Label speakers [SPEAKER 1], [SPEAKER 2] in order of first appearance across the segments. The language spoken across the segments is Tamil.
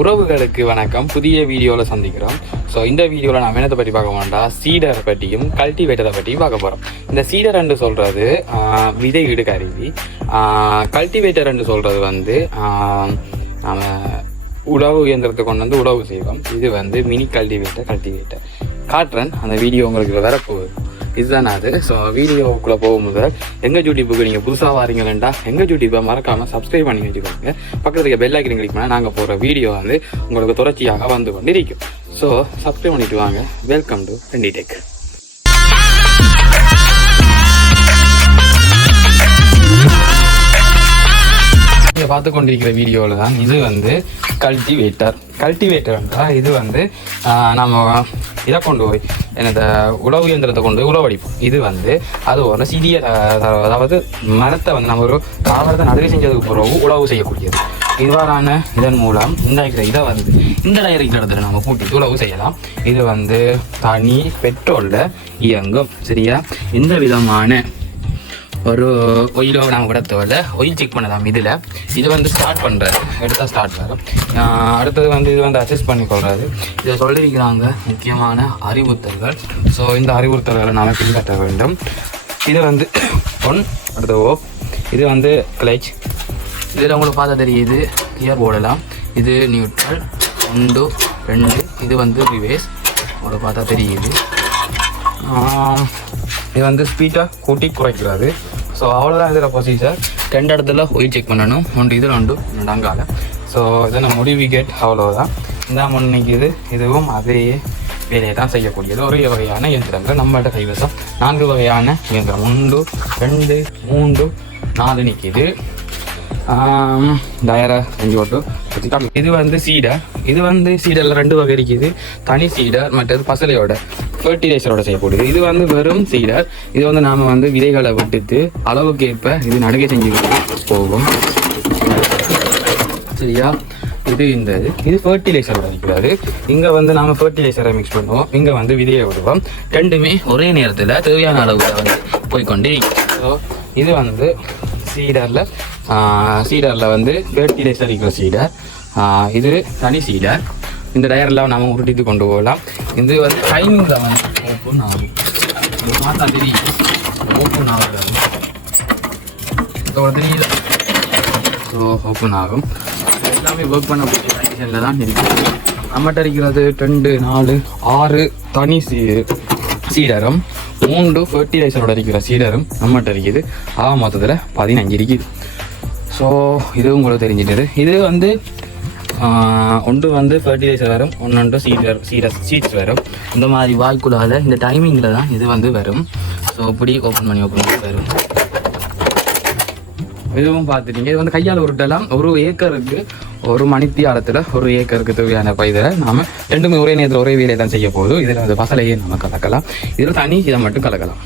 [SPEAKER 1] உறவுகளுக்கு வணக்கம். புதிய வீடியோவில் சந்திக்கிறோம். ஸோ இந்த வீடியோவில் நாம் என்னத்தை பற்றி பார்க்க வேண்டாம் சீடரை பற்றியும் கல்டிவேட்டரை பற்றியும் பார்க்க போகிறோம் இந்த சீடர் என்று சொல்கிறது விதை இடு கருவி. கல்டிவேட்டர் என்று சொல்கிறது வந்து நம்ம உழவு இயந்திரத்தை கொண்டு வந்து உழவு செய்வோம். இது வந்து மினி கல்டிவேட்டர் கல்டிவேட்டர் காட்டுறேன் அந்த வீடியோ உங்களுக்கு வரப்போகுது. இதுதான் அது. ஸோ வீடியோக்குள்ளே போகும்போது எங்கள் யூடியூப்புக்கு நீங்கள் புதுசாக வரீங்களேன்டா எங்கள் யூடியூப்பை மறக்காமல் சப்ஸ்கிரைப் பண்ணி வச்சுக்கோங்க. பக்கத்தில் இருக்க பெல் ஐக்கன் கிளிக் பண்ணால் நாங்கள் போகிற வீடியோ வந்து உங்களுக்கு தொடர்ச்சியாக வந்து கொண்டு இருக்கும் ஸோ சப்ஸ்கிரைப் பண்ணிட்டு வாங்க. வெல்கம் டு ரெண்டி டெக் நீங்கள் பார்த்து கொண்டிருக்கிற வீடியோவில் தான் இது வந்து கல்டிவேட்டர் கல்டிவேட்டர் என்றால் இது வந்து நம்ம இதை கொண்டு போய் எனது உழவு இயந்திரத்தை கொண்டு போய் உழவடிப்போம். இது வந்து அது ஒரு சிறிய அதாவது மரத்தை வந்து நம்ம ஒரு தாவரத்தை நடுவே செஞ்சதுக்கு பிறகு உழவு செய்யக்கூடியது. இவ்வாறான இதன் மூலம் இந்த இதை வந்து இந்த இருக்கிற இடத்துல நம்ம கூட்டி உழவு செய்யலாம். இது வந்து தனி பெட்ரோலில் இயங்கும் சரியா? எந்த விதமான ஒரு ஒயிலோ நாங்கள் விட தேவையில்ல. ஒயில் செக் பண்ணலாம் இதில் இது வந்து ஸ்டார்ட் பண்ணுறாரு எடுத்தால் ஸ்டார்ட் வரும். அடுத்தது வந்து இது வந்து அசஸ் பண்ணி கொள்றாரு இதை சொல்லியிருக்கிறாங்க முக்கியமான அறிவுறுத்தல்கள். ஸோ இந்த அறிவுறுத்தல்களை நாம் பின்பற்ற வேண்டும். இது வந்து ஒன் அடுத்த ஓ இது வந்து கிளச் இதில் உங்களுக்கு பார்த்தா தெரியுது. கியர் போடலாம். இது நியூட்ரல் ஒன்று ரெண்டு. இது வந்து ரிவேஸ் உங்களுக்கு பார்த்தா தெரியுது. இது வந்து ஸ்பீடாக கூட்டி குறைக்கிறது ஸோ அவ்வளோதான் இதில் ப்ரொசீஜர் ரெண்டு இடத்துல ஒயில் செக் பண்ணணும். ஒன்று இது ரெண்டு ரெண்டு அங்கால. ஸோ இதை மோடிஃபிகேட் அவ்வளோதான் இந்த மண்ணிக்கு இது இதுவும் அதே வேலையை தான் செய்யக்கூடியது. ஒரே வகையான இயந்திரங்கள் நம்மள்ட்ட கைவசம். நான்கு வகையான இயந்திரம். ஒன்று ரெண்டு மூன்று நாலு நிற்கிது டயரை செஞ்சு போட்டு இது வந்து சீடை. இது வந்து சீடெல்லாம் ரெண்டு வகை இருக்குது. தனி சீடர் மற்றது பசலையோட ஃபர்டிலைசரோட செய்யக்கூடியது. இது வந்து வெறும் சீடர் இது வந்து நாம் வந்து விதைகளை விட்டுட்டு அளவுக்கு ஏற்ப இது நடுகை செஞ்சு போகும். சரியா? இது இந்த இது இது ஃபர்டிலைசர் இருக்கிறது இங்கே வந்து நாம ஃபர்டிலைசரை மிக்ஸ் பண்ணுவோம். இங்கே வந்து விதையை விடுவோம். ரெண்டுமே ஒரே நேரத்தில் தேவையான அளவுல வந்து போய்க்கொண்டே ஸோ இது வந்து சீடரில் சீடரில் வந்து ஃபர்டிலைசர் இருக்கிற சீடர் இது தனி சீடர் இந்த டயர்லாம் நாம் உருட்டிட்டு கொண்டு போகலாம். இது வந்து டைமிங்கில் வந்து ஓப்பன் ஆகும். இது பார்த்தா தெரியும். ஓப்பன் ஆகுது இதோட தெரியல ஸோ ஓப்பன் ஆகும். எல்லாமே ஒர்க் பண்ணக்கூடிய கண்டிஷனில் தான் இருக்குது நம்மகிட்ட இருக்கிறது ரெண்டு நாலு ஆறு தனி சீ சீடரும் மூன்று ஃபர்டிலைசரோட இருக்கிற சீடரும் நம்மகிட்ட இருக்குது. ஆக மொத்தத்தில் பதினஞ்சு இருக்குது. ஸோ இதுவும் உங்களுக்கு தெரிஞ்சிட்டது. இது வந்து ஒன்று வந்து ஃபர்டிலைசர் வரும் ஒன்று சீடர் சீடர் சீட்ஸ் வரும். இந்த மாதிரி வாய்க்குள்ளால் இந்த டைமிங்கில் தான் இது வந்து வரும். ஸோ இப்படி ஓப்பன் பண்ணி ஓப்பன் பண்ணி வரும். இதுவும் பார்த்துட்டீங்க. இது வந்து கையால் உருட்டலாம். ஒரு ஏக்கருக்கு ஒரு மணித்தியாலத்தில் ஒரு ஏக்கருக்கு தேவையான பயிரை நாம ரெண்டுமே ஒரே நேரத்தில் ஒரே வேலையை தான் செய்ய போதும் இதில் வந்து பசலையே நம்ம கலக்கலாம். இதில் தனி இதை மட்டும் கலக்கலாம்.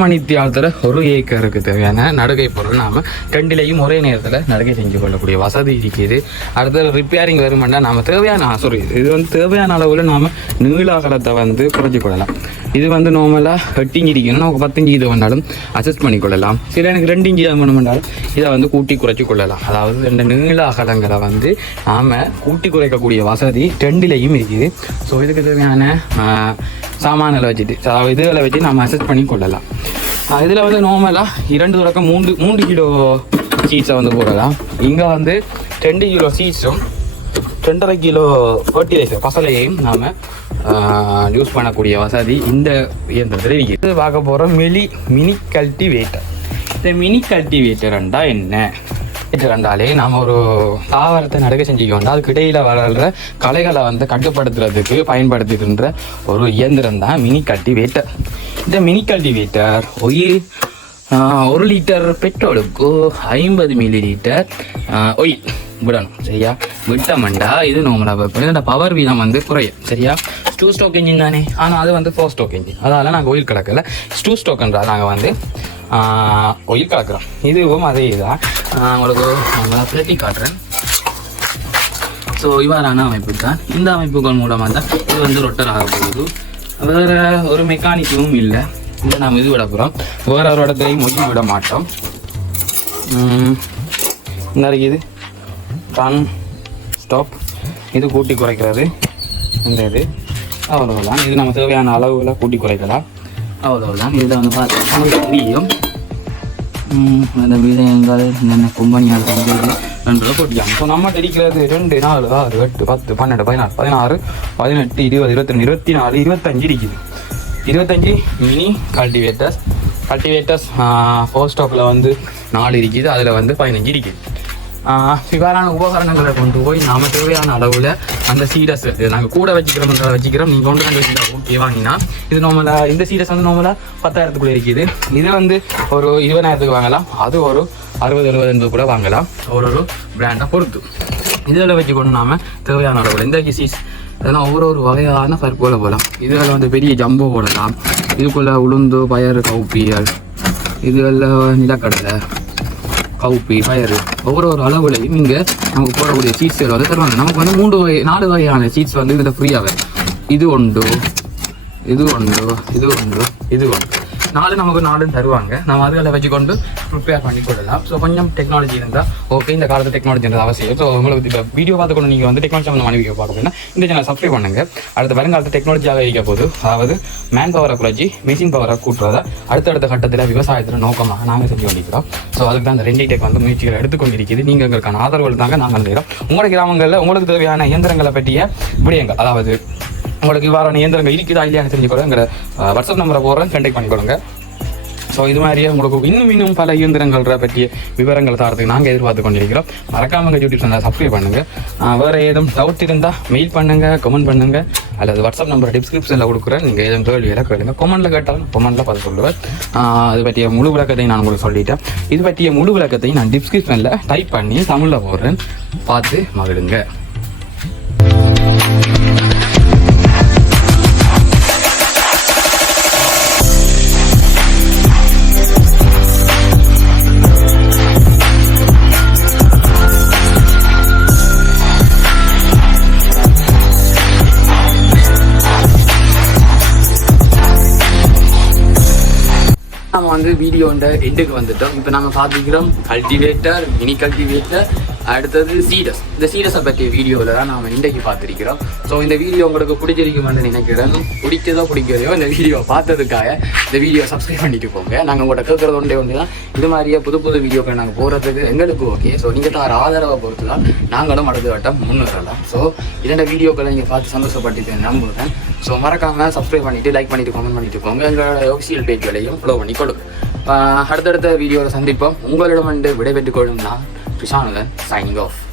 [SPEAKER 1] மணித்தியாலத்தில் ஒரு ஏக்கருக்கு தேவையான நடுகை பொருள் நாம ரெண்டிலையும் ஒரே நேரத்தில் நடுகை செஞ்சு கொள்ளக்கூடிய வசதி இருக்குது அடுத்தது ரிப்பேரிங் வருமானா நாம தேவையான சாரி இது வந்து தேவையான அளவில் நாம நீளாகலத்தை வந்து குறைஞ்சு கொள்ளலாம். இது வந்து நார்மலாக எட்டு இஞ்சி இருக்கணும் நமக்கு பத்து இஞ்சி இது வேணாலும் அட்ஜஸ்ட் பண்ணிக்கொள்ளலாம். சில எனக்கு ரெண்டு இஞ்சி தான் வேணுமென்றாலும் இதை வந்து கூட்டி குறைச்சி கொள்ளலாம். அதாவது ரெண்டு நீள அகலங்களை வந்து நாம் கூட்டி குறைக்கக்கூடிய வசதி ரெண்டுலேயும் இருக்குது. ஸோ இதுக்கு தேவையான ஆஹ், சாமான்களை வச்சுட்டு அதாவது இதுகளை வச்சு நம்ம அட்ஜஸ்ட் பண்ணி கொள்ளலாம். இதில் வந்து நார்மலாக இரண்டு தொடக்கம் மூன்று மூன்று கிலோ சீட்ஸை வந்து போடலாம். இங்கே வந்து ரெண்டு கிலோ சீட்ஸும் ரெண்டரை கிலோ ஃபர்டிலைசர் பசலையையும் நாம் யூஸ் பண்ணக்கூடிய வசதி இந்த இயந்திரத்தில் இருக்குது பார்க்க போகிறோம் மினி மினி கல்டிவேட்டர் இந்த மினி கல்டிவேட்டர்ண்டா என்ன? என்றாலே நாம் ஒரு தாவரத்தை நடுக்க செஞ்சுக்கோண்டா அதுக்கு இடையில் வளர்கிற களைகளை வந்து கட்டுப்படுத்துறதுக்கு பயன்படுத்துகின்ற ஒரு இயந்திரம் தான் மினி கல்டிவேட்டர் இந்த மினி கல்டிவேட்டர் ஒயில் ஒரு லிட்டர் பெட்ரோலுக்கு ஐம்பது மில்லி லிட்டர் ஒயில் விடணும் சரியா? விட்டமண்டா இது நம்ம பவர் வீதம் வந்து குறையும் சரியா? டூ ஸ்டோக் இன்ஜின் தானே? ஆனால் அது வந்து ஃபோர் ஸ்டோக் இன்ஜின் அதனால் நாங்கள் ஒயில் கலக்கல. டூ ஸ்டோக்குன்றால் நாங்கள் வந்து ஒயில் கலக்கிறோம். இதுவும் அதே இதுதான் உங்களுக்கு நான் பிரட்டி காட்டுறேன். ஸோ இவ்வாறான அமைப்பு தான் இந்த அமைப்புகள் மூலமாக தான் இது வந்து ரொட்டர் ஆக போகுது. ஒரு மெக்கானிக்கும் இல்லை. இதை நாம் இது விட போகிறோம் வேற ஒரு இடத்துலையும் மொழி விட மாட்டோம். உம், இந்த இருக்குது ரன் ஸ்டாப் இது கூட்டி குறைக்கிறது. இந்த இது. அவ்வளோதான் இது நம்ம தேவையான அளவுகளை கூட்டி குறைக்கலாம். அவ்வளோதான் இதில் வந்து பார்த்தீங்கன்னா தெரியும். அந்த விடயங்கள் என்னென்ன கும்பனியால் செஞ்சது ரெண்டு போட்டியாங்க ஸோ நம்ம அடிக்கிறது ரெண்டு நாலு ஆறு எட்டு பத்து பன்னெண்டு பதினாறு. பதினாறு பதினெட்டு இருபது இருபத்தி இருபத்தி நாலு இருபத்தஞ்சு இருக்குது. இருபத்தஞ்சு மினி கல்டிவேட்டர்ஸ் கல்டிவேட்டர்ஸ் ஃபோர் ஸ்டாப்பில் வந்து நாலு இருக்குது. அதில் வந்து பதினஞ்சு இருக்குது. இவ்வாறான உபகரணங்களை கொண்டு போய் நாம தேவையான அளவில் அந்த சீடஸ் நாங்கள் கூட வச்சுக்கிறோம் வச்சுக்கிறோம். நீங்கள் கொண்டு வந்து வச்சுக்கிட்டா ஓகே வாங்கினா. இது நார்மலாக இந்த சீடஸ் வந்து நார்மலாக பத்தாயிரத்துக்குள்ளே இருக்குது. இது வந்து ஒரு இருபதாயிரத்துக்கு வாங்கலாம். அது ஒரு அறுபது எழுபது எண்பது கூட வாங்கலாம். ஒரு ஒரு பிராண்டை பொறுத்து. இதில் வச்சு கொண்டு நாம தேவையான அளவில். இந்த கிசிஸ் அதெல்லாம் ஒவ்வொரு ஒரு வகையான பருப்புகளை போகலாம் இதில் வந்து பெரிய ஜம்போ போடலாம். இதுக்குள்ள உளுந்து பயறு கவுப்பியல். இதுகளில் நிலக்கடலை. கவுப்பி பயறு ஒவ்வொரு ஒரு அளவுலையும் இங்கே நமக்கு போடக்கூடிய சீட்ஸ்கள் வந்து தருவாங்க. நமக்கு வந்து மூன்று வகை நாலு வகையான சீட்ஸ் வந்து இதில் ஃப்ரீயாகவே இது உண்டு இது உண்டு இது உண்டு இது உண்டு நாலு நமக்கு நாலு தருவாங்க நம்ம அதுகளை வச்சுக்கொண்டு ப்ரிப்பேர் பண்ணி கொள்ளலாம் ஸோ கொஞ்சம் டெக்னாலஜி இருந்தால் ஓகே இந்த காலத்து டெக்னாலஜின்றது அவசியம் ஸோ உங்களுக்கு இப்போ வீடியோ பார்த்து கொண்டு நீங்கள் வந்து டெக்னாலஜி சம்மந்தமான வீடியோ பார்க்கணும்னா இந்த சேனல் சப்ஸ்கிரைப் பண்ணுங்க அடுத்த வருங்காலத்து டெக்னாலஜியாக இருக்க போது அதாவது மேன் பவரை குறைச்சி மிஷின் பவரை கூட்டுறதை அடுத்தடுத்த கட்டத்தில் விவசாயத்தில் நோக்கமாக நாங்கள் செஞ்சு கொண்டிருக்கிறோம் ஸோ அதுக்கு தான் அந்த ரெண்டு டெக் வந்து முயற்சிகள் எடுத்துக்கொண்டிருக்கிறது நீங்கள் எங்களுக்கான ஆதரவுகள் தாங்க நாங்கள் செய்கிறோம் உங்களோட கிராமங்களில் உங்களுக்கு தேவையான இயந்திரங்களை பற்றிய விடயங்கள் அதாவது உங்களுக்கு இவ்வாறான இயந்திரங்கள் இருக்குதா இல்லையான்னு தெரிஞ்சுக்கொள்ள எங்களை வாட்ஸ்அப் நம்பரை போடுறேன் கண்டெக்ட் பண்ணிக்கொள்ளுங்க. ஸோ இது மாதிரியே உங்களுக்கு இன்னும் இன்னும் பல இயந்திரங்களை பற்றிய விவரங்களை தரத்துக்கு நாங்கள் எதிர்பார்த்து கொண்டிருக்கிறோம். மறக்காம எங்கள் யூடியூப் சேனலை சப்ஸ்கிரைப் பண்ணுங்கள் வேறு ஏதும் டவுட் இருந்தால் மெயில் பண்ணுங்கள் கமெண்ட் பண்ணுங்க அல்லது வாட்ஸ்அப் நம்பர் டிஸ்கிரிப்ஷனில் கொடுக்குறேன். நீங்கள் எதுவும் கேள்வியெல்லாம் கேளுங்க. கொமெண்ட்டில் கேட்டாலும் கொமெண்ட்டில் பார்த்து சொல்லுவேன். அது பற்றிய முழு விளக்கத்தை நான் உங்களுக்கு சொல்லிட்டேன். இது பற்றிய முழு விளக்கத்தை நான் டிஸ்கிரிப்ஷனில் டைப் பண்ணி தமிழில் போடுறேன். பார்த்து மகிழுங்க. வந்து வீடியோண்ட எண்டுக்கு வந்துட்டோம். இப்போ நம்ம பார்த்துக்கிறோம் கல்டிவேட்டர் மினி கல்டிவேட்டர் அடுத்தது சீடஸ் இந்த சீடஸை பற்றிய வீடியோவில் தான் நாம் இன்றைக்கு பார்த்துருக்கிறோம். ஸோ இந்த வீடியோ உங்களுக்கு பிடிச்சிருக்குமென்னு நினைக்கிறேன். பிடிச்சதோ பிடிக்கலையோ இந்த வீடியோ பார்த்ததுக்காக இந்த வீடியோ சப்ஸ்கிரைப் பண்ணிட்டு போங்க. நாங்கள் உங்கள்கிட்ட கேட்குறது ஒன்றே ஒன்று தான். இது மாதிரியே புது புது வீடியோக்கள் நாங்கள் போகிறதுக்கு எங்களுக்கு ஓகே ஸோ நீங்கள் தர ஆதரவை பொறுத்து தான் நாங்களும் அடுத்த வட்டம் முன்னேறலாம். ஸோ இதோட வீடியோக்களை நீங்கள் பார்த்து சந்தோஷப்பட்டு நம்புகிறேன் ஸோ மறக்காமல் சப்ஸ்கிரைப் பண்ணிவிட்டு லைக் பண்ணிவிட்டு கமெண்ட் பண்ணிட்டு போங்க. எங்களோட ஒஃபிஷியல் பேஜ்களையும் ஃபாலோ பண்ணி கொடுங்க. அடுத்தடுத்த வீடியோவில் சந்திப்போம். உங்களிடம் வந்து விடைபெற்றுக் கொள்ளும் நான் 不像人 signing off